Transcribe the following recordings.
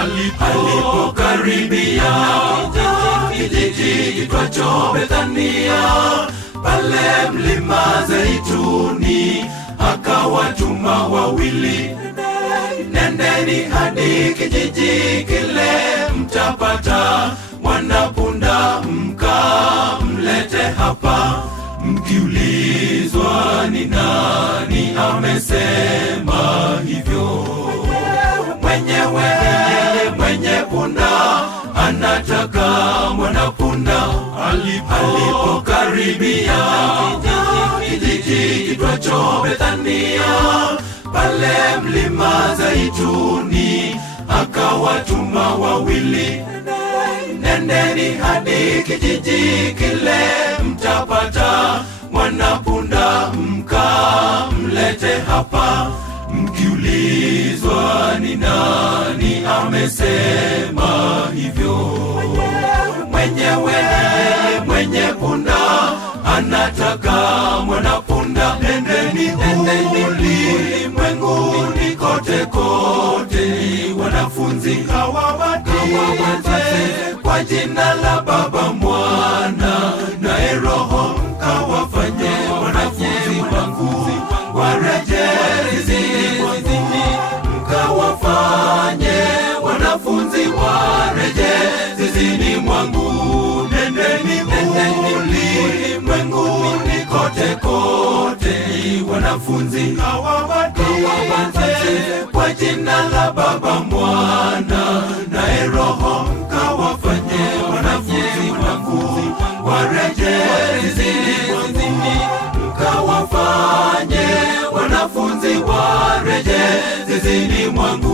alipokaribia kijiji kitwacho Bethania pale mlima Zeituni, akawatuma wawili, nendeni hadi kijiji kile, mtapata mwanapunda, mkamlete hapa. Mkiulizwa ni nani amesema hivyo, mwenye punda anataka mwanapunda. Alipokaribia kijiji kitwacho Bethania pale mlima Zeituni, akawatuma wawili, nendeni hadi kijiji kile, mtapata mwanapunda, mkamlete hapa. Mkiulizwa ni nani amesema hivyo, mwenye punda anataka mwanapunda. Nendeni ulimwenguni kote, wanafunzi kawabatize kwa jina la Baba, Mwana na Roho, mkawafanye wanafunzi wangu, warejee zizini, mkawafanye wanafunzi warejee zizini mwangu. Nendeni ulimwenguni kote, wanafunzi kawabatize kwa jina la Baba, Mwana na Roho, mkawafanye wanafunzi wangu, warejee zizini, mkawafanye wanafunzi warejee zizini mwangu.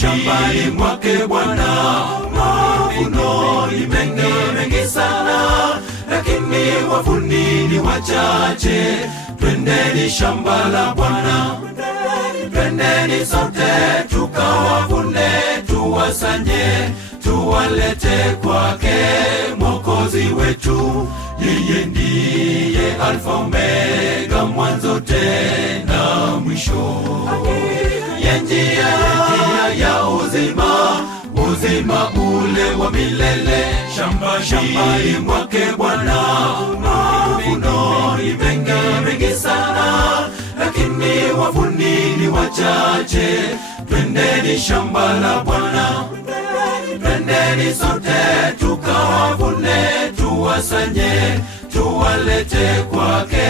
Shambani mwake Bwana mavuno ni mengi sana, lakini wavuni ni wachache. Twendeni shamba la Bwana, twendeni sote tukawavune, tuwasanye, tuwalete kwake Mwokozi wetu. Yeye ndiye Alfa Omega, mwanzo tena mwisho, njia ya uzima ule wa milele. Shambani mwake Bwana mavuno ni mengi sana, lakini wavuni ni wachache. Twendeni shamba la Bwana, twendeni sote tukawavune, tuwasanye, tuwalete kwake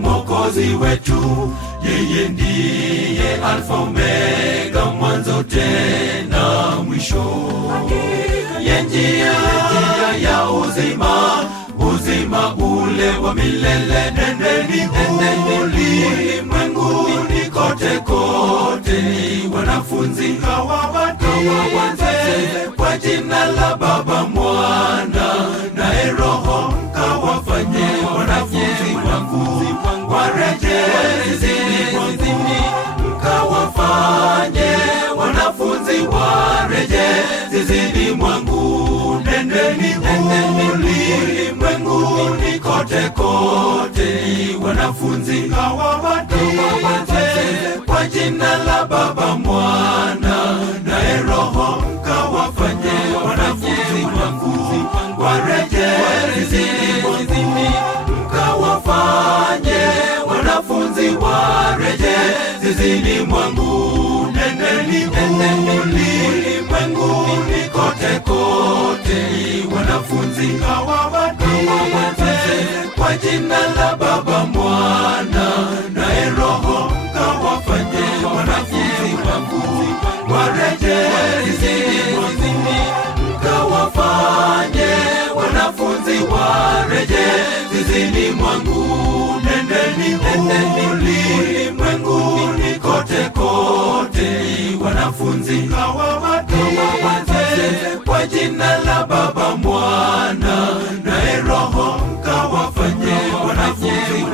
Mwokozi wetu. Yeye ndiye Alfa Omega, mwanzo tena mwisho, njia ya uzima ule wa milele. Nendeni ulimwenguni kote, wanafunzi kawabatize kwa jina la Baba, Mwana na Roho, mkawafanye wanafunzi wangu, warejee zizini, mkawafanye wanafunzi warejee zizini mwangu. Nendeni ulimwenguni kote, wanafunzi kawabatize kwa jina la Baba, Mwana na Roho, mkawafanye wanafunzi wangu, warejee zizini, mkawafanye wanafunzi warejee zizini mwangu. Nendeni ulimwenguni kote, wanafunzi kawabatize kwa jina la Baba, Mwana na Roho, mkawafanye wanafunzi wangu, warejee zizini, mkawafanye wanafunzi warejee zizini mwangu. Nendeni ulimwenguni kote, wanafunzi kawabatize kwa jina la Baba, Mwana na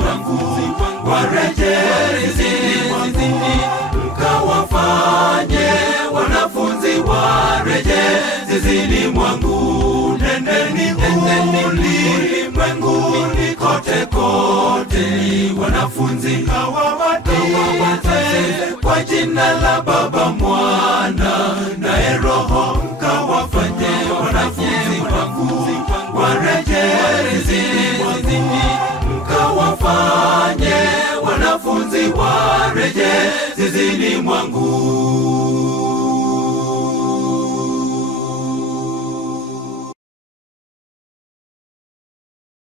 wangu wareje zizini mwangu, mkawafanye wanafunzi wareje zizini mwangu. Nendeni ulimwenguni kote kote, wanafunzi kawabatize kwa jina la Baba, Mwana naye Roho, mkawafanye wanafunzi wangu wareje zizini mwangu, mkawafanye wanafunzi wareje zizini mwangu.